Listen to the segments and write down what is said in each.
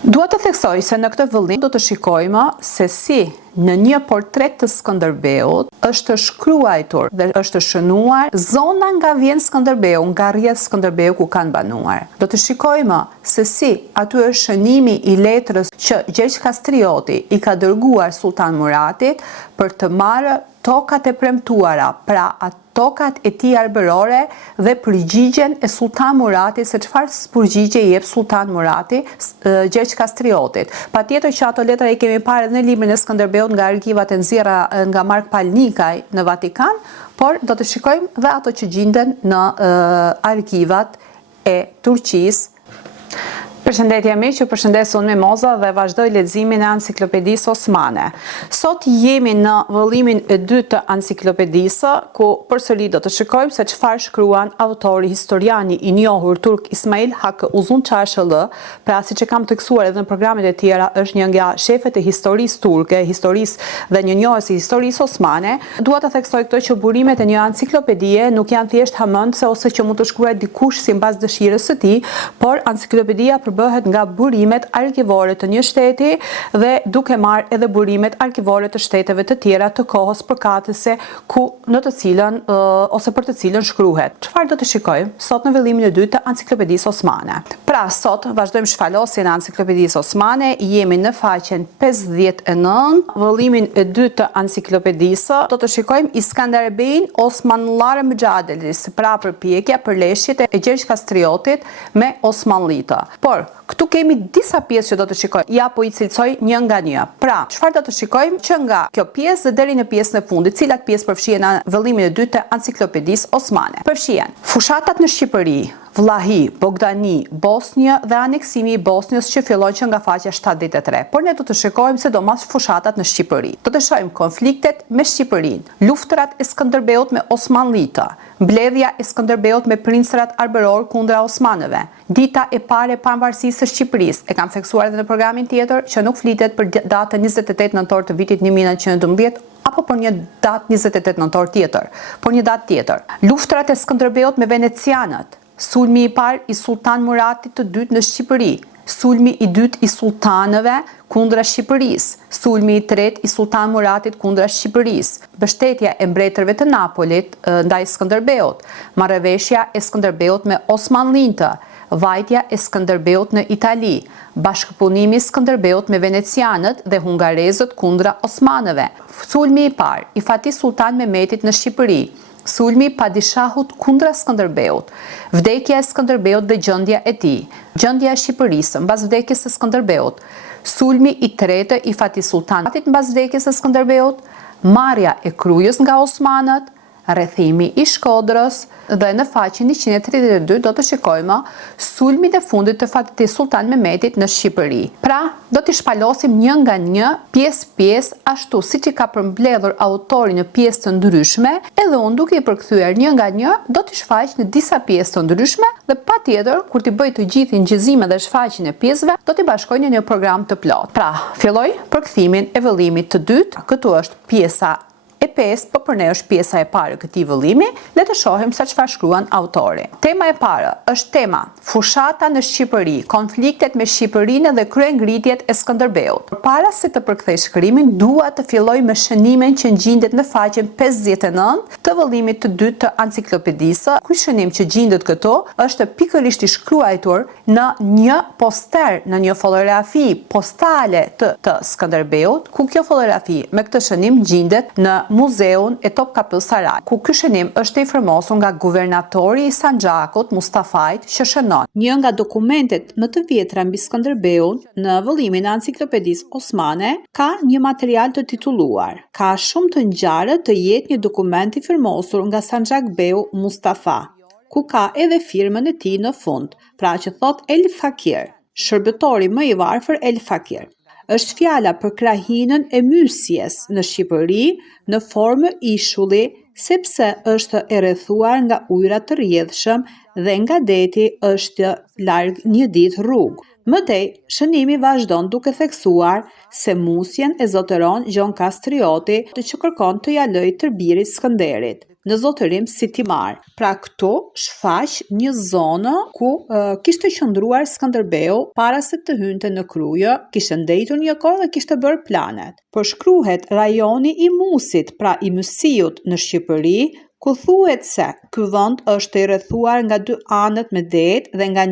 Dua të theksoj se në këtë vëllim do të shikojmë se si në një portret të Skënderbeut është shkruar dhe është shënuar zona nga vjen Skënderbeu, nga rrjedh Skënderbeu ku kanë banuar. Do të shikojmë se si aty është shënimi i letrës që Gjergj Kastrioti i ka dërguar Sultan Muratit për të marrë tokat e premtuara, pra tokat e tij arbërore dhe përgjigjen e Sultan Muratit se çfarë përgjigje i jep Sultan Murati Gjergj Kastriotit. Patjetër që ato letra i kemi parë edhe në librin e Skënderbeut nga arkivat e nxjerra nga Mark Palnikaj në Vatikan, por do të shikojmë dhe ato që gjenden në arkivat e Turqisë. Përshëndetje miq, ju përshëndes unë Mimoza dhe vazhdoj leximin e Enciklopedisë Osmane. Sot jemi në vëllimin e dytë të Enciklopedisë, ku përsëri do të shikojmë se çfarë shkruan autori historiani i njohur turk Ismail Hakkı Uzun Çarşılı, pra siç e kam theksuar edhe në programet e tjera, është një nga shefet e historisë turke, historisë dhe një njohës i historisë osmane. Dua të theksoj këtë që burimet e një enciklopedie nuk janë thjesht hamendse ose që mund të shkruaj dikush sipas dëshirës së tij, por enciklopedia bëhet nga burimet arkivore të një shteti dhe duke marrë edhe burimet arkivore të shteteve të tjera të kohës përkatëse në të cilën ose për të cilën shkruhet. Çfarë do të shikojmë sot në vëllimin e dytë të Enciklopedisë Osmane? Pra, sot vazhdojmë shfalosjen e Enciklopedisë Osmane, jemi në faqen 59, vëllimin e dytë të Enciklopedisë. Do të shikojmë Iskanderbein Osmanlılar Mücadelesi, pra përpjekja për leshjet e Gjergj Kastriotit me osmanlitë. Por këtu kemi disa pjesë që do të shikojmë. Ja po i cilësoj një nga një. Pra, çfarë do të shikojmë që nga kjo pjesë dhe deri në pjesën e fundit, cilat pjesë përfshihen në vëllimin e dytë të Enciklopedisë Osmane? Përfshihen fushatat në Shqipëri, Vllahi, Bogdani, Bosnjë dhe aneksimi i Bosnjës që fillon që nga faqja 73. Por ne do të shikojmë sidomos fushatat në Shqipëri. Do të shohim konfliktet me Shqipërinë, luftrat e Skënderbeut me osmanlitë, mbledhja e Skënderbeut me princërat arbëror kundra osmanëve, dita e parë e pavarësisë së Shqipërisë. E kam theksuar edhe në programin tjetër që nuk flitet për datën 28 nëntor të vitit 1912 apo për një datë 28 nëntor tjetër, por një datë tjetër. Luftrat e Skënderbeut me venecianët, sulmi i parë i Sultan Muratit të dytë në Shqipëri, sulmi i dytë i sultanëve kundra Shqipërisë, sulmi i tretë i Sultan Muratit kundra Shqipërisë, mbështetja e mbretërve të Napolit ndaj Skënderbeut, marrëveshja e Skënderbeut me osmanlitë, vajtja e Skënderbeut në Itali, bashkëpunimi i Skënderbeut me venecianët dhe hungarezët kundra osmanëve, sulmi i parë i Fatih Sultan Mehmetit në Shqipëri, sulmi i padishahut kundra Skënderbeut, vdekja e Skënderbeut dhe gjendja e tij, gjendja e Shqipërisë mbas vdekjes së Skënderbeut, sulmi i tretë i Fatih Sultanit mbas vdekjes së Skënderbeut, marrja e Krujës nga osmanët, rrethimi i Shkodrës dhe në faqen 132 do të shikojmë sulmin e fundit të Fatih Sultan Mehmetit në Shqipëri. Pra, do t'i shpalosim një nga një, pjesë ashtu siç i ka përmbledhur autori në pjesë të ndryshme, edhe unë duke i përkthyer një nga një, do t'i shfaq në disa pjesë të ndryshme dhe patjetër kur t'i bëj të gjithë ngjyzimet dhe shfaqjen e pjesëve, do t'i bashkoj në një program të plot. Pra, filloj përkthimin e vëllimit të dytë. Këtu është pjesa e 5, po për ne është pjesa e parë e këtij vëllimi, le të shohim se çfarë shkruan autori. Tema e parë është tema fushata në Shqipëri, konfliktet me Shqipërinë dhe kryengritjet e Skënderbeut. Para se të përkthej shkrimin, dua të filloj me shënimin që gjendet në faqen 59 të vëllimit të dytë të Enciklopedisë. Ky shënim që gjendet këtu është pikërisht i shkruar në një poster, në një fotografi postale të Skënderbeut, ku kjo fotografi me këtë shënim gjendet në Muzeun e Topkapı Saray, ku ky shënim është i firmosur nga guvernatori i Sanxhakut Mustafait që shënon një nga dokumentet më të vjetra mbi Skënderbeun në vëllimin e Enciklopedisë Osmane ka një material të titulluar "Ka shumë të ngjarë të jetë një dokument i firmosur nga Sanxhakbeu Mustafa", ku ka edhe firmën e tij në fund, pra që thot El Fakir, shërbëtori më i varfër El Fakir. Është fjala për krahinën e mysjes në Shqipëri në formë ishulli, sepse është e rrethuar nga ujëra të rrjedhshëm dhe nga deti është larg një ditë rrugë. Mëtej, shënimi vazhdon duke theksuar se musjen e zotëron Gjon Kastrioti që kërkon të ja lëjë tërbirit Skënderit. në zotërim si Timar. Pra këto shfaq një zonë ku kishte qëndruar Skënderbeu para se të hynte në Krujë, kishte ndejtur një kohë dhe kishte bërë planet. Përshkruhet rajoni i Musit, pra i Mysiut në Shqipëri, ku thuhet se ky vend është i rrethuar nga dy anët me det dhe nga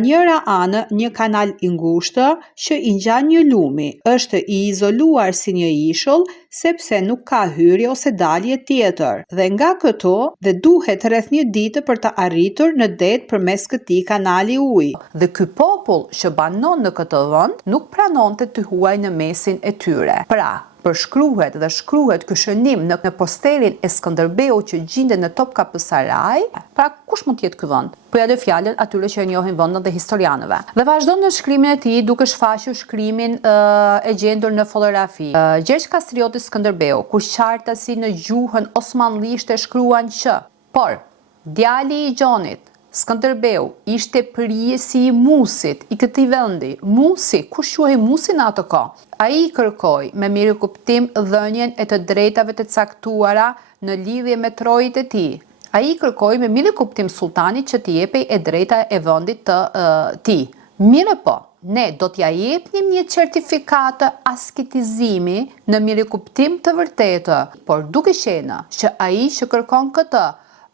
njëra anë një kanal i ngushtë që i ngjan një lumi. Është i izoluar si një ishull sepse nuk ka hyrje ose dalje tjetër. Dhe nga këto dhe duhet rreth një ditë për të arritur në det përmes këtij kanali uji. Dhe ky popull që banon në këtë vend nuk pranonte të huaj në mesin e tyre. Pra, përshkruhet dhe shkruhet ky shënim në posterin e Skënderbeut që gjendet në Topkapësaraj. Pra, kush mund të jetë ky vend? Po ja lë fjalën atyre që e njohin vendin dhe historianëve. Dhe vazhdon në shkrimin e tij duke shfaqur shkrimin e gjendur në fotografi. Gjergj Kastrioti Skënderbeu, kur qartasi në gjuhën osmanlishte shkruan që, por djali i Gjonit Skënderbeu ishte përjesi i Musit, i këtij vendi. Musi, kush quhej Musi në atë kohë? Ai kërkoi me mirëkuptim dhënien e të drejtave të caktuara në lidhje me trojit e tij. Ai kërkoi me mirëkuptim sultanit që t'i jepej e drejta e vendit të tij. Mirë po, ne do t'ja jepnim një certifikatë asketizimi në mirëkuptim të vërtetë, por duke qenë që ai që kërkon këtë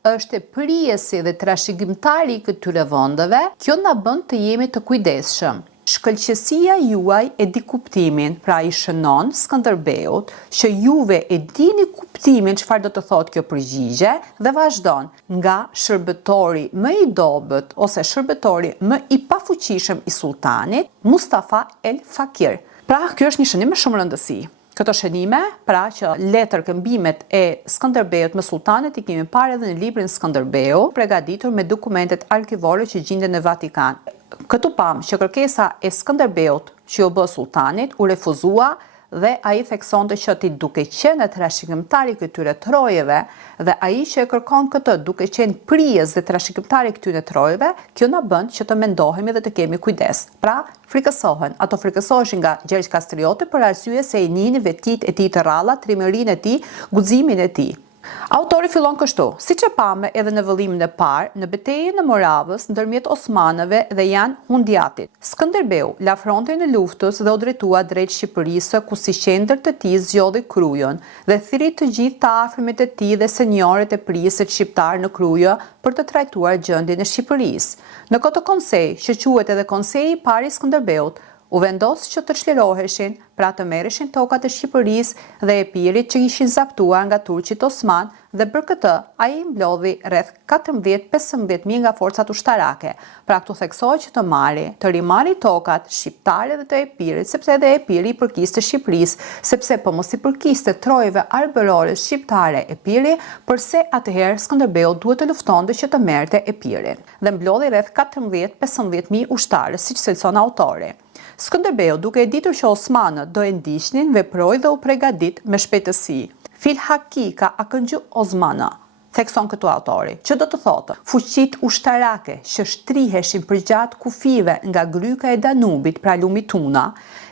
është përjesi dhe trashëgimtari i këtyre vendeve, kjo na bën të jemi të kujdesshëm. Shkëlqësia juaj e di kuptimin, pra i shënon Skënderbeut që juve e dini kuptimin çfarë do të thotë kjo përgjigje dhe vazhdon nga shërbëtori më i dobët ose shërbëtori më i pafuqishëm i sultanit, Mustafa el Fakir. Pra, kjo është një shënim me shumë rëndësi. Këto shënime, pra që letërkëmbimet e Skënderbeut me sultanet i kemi parë edhe në librin Skënderbeu, përgatitur me dokumentet arkivore që gjenden në Vatikan. Këtu pam që kërkesa e Skënderbeut që u bë sultanit u refuzua dhe ai theksonte që ti duke qenë trashëgimtari këtyre trojeve dhe ai që e kërkon këtë duke qenë prijes dhe trashëgimtari këtyre trojeve, kjo na bën që të mendohemi dhe të kemi kujdes. Pra, frikësohen. Ato frikësoheshin nga Gjergj Kastrioti për arsye se i njihnin vetit e tij të rralla, trimërinë e tij, guximin e tij. Autori fillon kështu, siç e pamë edhe në vëllimin e parë, në betejën e Moravës ndërmjet osmanëve dhe Jan Hundiatit. Skënderbeu la frontin e luftës dhe u drejtua drejt Shqipërisë, ku si qendër të tij zgjodhi Krujën dhe thiri të gjithë të afërmit e tij dhe senjorët e prisët shqiptar në Krujë për të trajtuar gjendjen e Shqipërisë. Në këtë konsej, që quhet edhe Konseji i parë i Skënderbeut, u vendos që të çliroheshin, pra të merreshin tokat e Shqipërisë dhe e Epirit që ishin zaptuar nga turqit osman dhe për këtë ai mblodhi rreth 14-15.000 nga forcat ushtarake. Pra këtu theksohet që të rimari tokat shqiptare dhe të Epirit, sepse edhe Epiri i përkiste Shqipërisë, sepse po mos i përkiste trojeve arbërore shqiptare Epiri, përse atëherë Skënderbeu duhet të luftonte që të merrte Epirin. Dhe mblodhi rreth 14-15.000 ushtarë, siç thelson autori. Skënderbeu, duke e ditur që osmanët do e ndiqnin, veproi dhe u përgatit me shpejtësi. Fil hakika akëngju Osmana, thekson këtu autori, që do të thotë fuqit ushtarake që shtriheshin përgjatë kufive nga gryka e Danubit, pra lumi Tuna,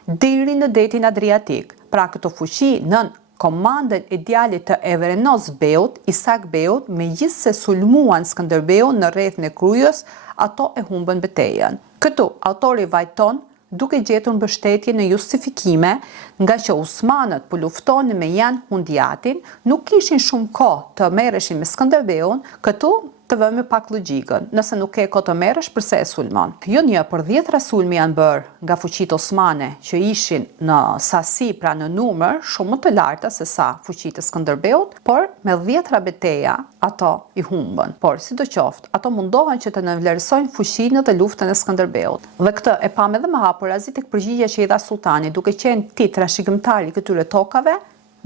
deri në detin Adriatik. Pra këto fuqi nën komandën e djalit të Evrenos Beut, Isak Beut, megjithse sulmuan Skënderbeun në rrethën e Krujës, ato e humbën betejën. Këtu autori vajton duke gjetur mbështetje në justifikime nga që osmanët po luftonin me Jan Hundiatin, nuk kishin shumë kohë të merreshin me Skënderbeun, këtu të vëmë pak logjikën. Nëse nuk ke kohë të merresh, përse e sulmon? Jo një, por 10 sulme janë bërë nga fuqitë osmane që ishin në sasi, pra në numër, shumë më të larta se sa fuqitë e Skënderbeut, por me 10 beteja ato i humbën. Por sidoqoftë, ato mundohen që të nënvlerësojnë fuqinë dhe luftën e Skënderbeut. Dhe këtë e pam edhe më hapurazi tek përgjigja që i dha sultani, duke qenë ti trashëgimtari këtyre tokave,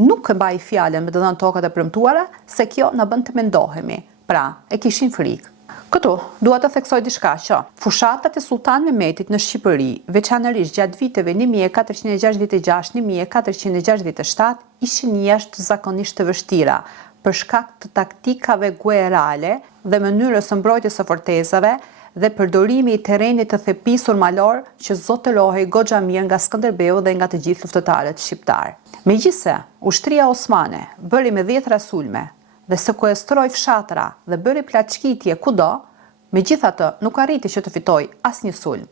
nuk e mbaj fjalën me të dhënë tokat e premtuara, se kjo na bën të mendohemi. Pra, e kishin frikë. Këtu, dua të theksoj diçka që fushatat e Sultan Mehmetit në Shqipëri, veçanërisht gjatë viteve 1466-1467, ishin jashtëzakonisht të vështira, për shkak të taktikave guerale dhe mënyrës së mbrojtjes së fortezave dhe përdorimi i terrenit të thepisur malor që zotërohej goxha mirë nga Skënderbeu dhe nga të gjithë luftëtarët shqiptar. Megjithse ushtria osmane bëri me 10 sulme dhe sekuestroi fshatra dhe bëri plaçkitje kudo, megjithatë nuk arriti që të fitojë asnjë sulm.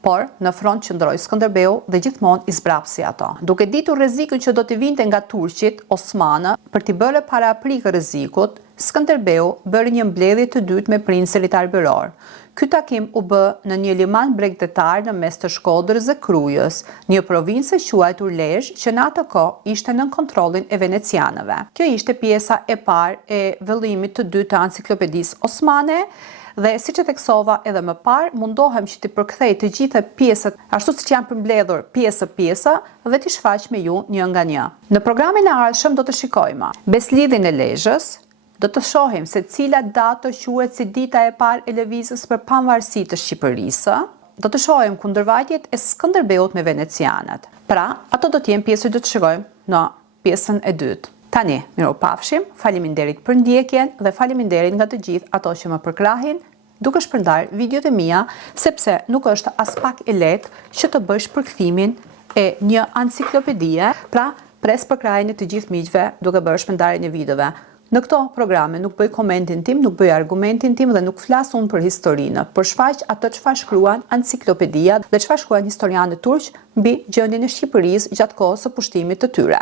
Por në front qëndroi Skënderbeu dhe gjithmonë i zbrapsi ato. Duke ditur rrezikun që do t'i vinte nga turqit osmanë për t'i bërë paraplikë rrezikut, Skënderbeu bëri një mbledhje të dytë me princelit arbëror. Ky takim u bë në një liman bregdetar në mes të Shkodrës dhe Krujës, një provincë e quajtur Lezhë që në atë kohë ishte nën kontrollin e venecianëve. Kjo ishte pjesa e parë e vëllimit të dytë të Enciklopedisë Osmane. Dhe si që theksova edhe më parë, mundohem që t'i përkthej të gjitha pjesët ashtu siç janë përmbledhur pjesë dhe t'i shfaq me ju një nga një. Në programin e ardhshëm do të shikojmë beslidhjen e Lezhës, do të shohim se cila datë quhet si dita e parë e lëvizjes për pavarësi të Shqipërisë, do të shohim kundërvajtjet e Skënderbeut me venecianët. Pra, ato do të jenë pjesë që do të shikojmë në pjesën e dytë. Tani, mirupafshim, faleminderit për ndjekjen dhe faleminderit nga të gjithë ato që më përkrahin duke shpërndar videot e mia, sepse nuk është as pak e lehtë që të bësh përkthimin e një enciklopedie, pra pres përkrahin e të gjithë miqve duke bërë shpërndarjen e videove. Në këto programe nuk bëj komentin tim, nuk bëj argumentin tim dhe nuk flas unë për historinë, por shfaq ato çfarë shkruan enciklopedia dhe çfarë shkruan historianët turq mbi gjendjen e Shqipërisë gjatë kohës së pushtimit të tyre.